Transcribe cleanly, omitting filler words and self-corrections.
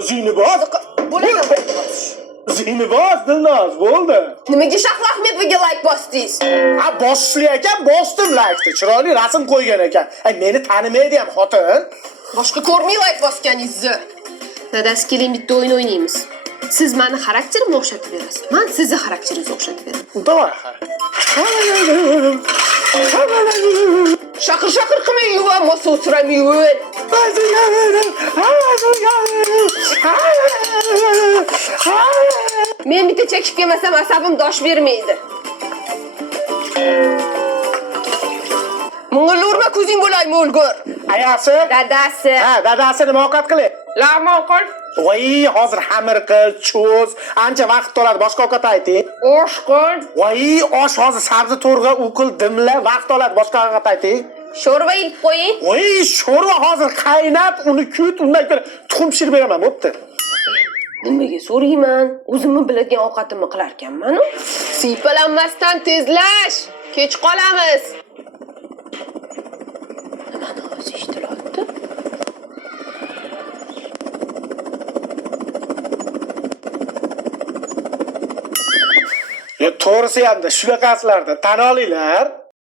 Ziyniboz. Bo'ladi. Ziyniboz, Dilnoz, bo'ldi. Nimaga Shahlo Ahmedovga like bosdingiz? Ha, bosishli ekan, bosdim like'ni. Chiroyli rasm qo'ygan ekan. Meni tanimaydi ham xotin. Boshqa ko'rmay like bosganingizni. Dadasi keling bitta o'yin o'ynaymiz. Siz meni xarakterimni o'xshatib berasiz. Men sizni xarakteringizga o'xshatib beraman. Davay. Shaqir qilmay yuvam, mo'sa o'tiramay yuvin. Men bitta chekib kelmasam asabim dosh bermaydi. Mung'ilurma ko'zing bo'laymi o'lgur. Ayasi? Dadasi. Ha, dadasi nima ovqat qilay? Lag'mon qil. Voy, hozir xamir qil, cho'z, ancha vaqt oladi. Boshqa ovqat ayting. Osh qil. Voy, osh hozir sabzi to'rg'a ukil dimla, vaqt oladi. Boshqa ovqat ayting. Sho'rva ilib qo'ying. Voy, sho'rva hozir qaynab, uni kut, undan ko'ra tuxum pishirib beraman, bo'pti. Nimaga so'rayman? O'zimni biladigan ovqatimni qilar ekanman-ku. Siypalanmasdan tezlash. Kech qolamiz. Nimani o'zi eshitilyapti? To'g'risi ham shunaqasilarda tan olinglar.